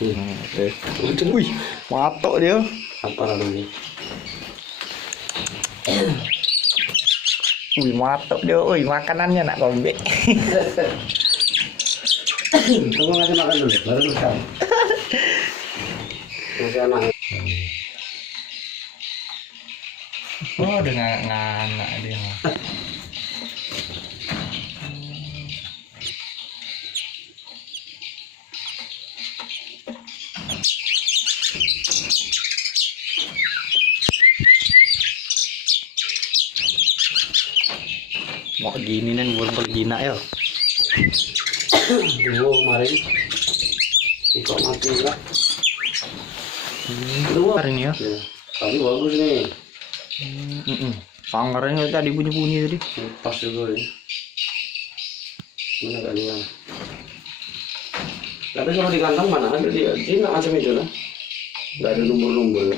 Wih, matok dia. Apa namanya? Wih, matok dia. Wih, makanannya nak gombe. Kamu ngasih makan dulu, baru makan. Ngasih anak. Oh, dengan anak dia. Mau gini nih, belum pergi nak ya. Dua kemarin. Ikut mati lah. Dua hari ini ya. Ya, tapi bagus nih. Sanggarnya tadi bunyi-bunyi tadi. Pas juga ya. Mana kali ya? Tapi kalau di kantong mana ada dia? Dia nggak macam itu lah. Nggak ada lumur-lumur.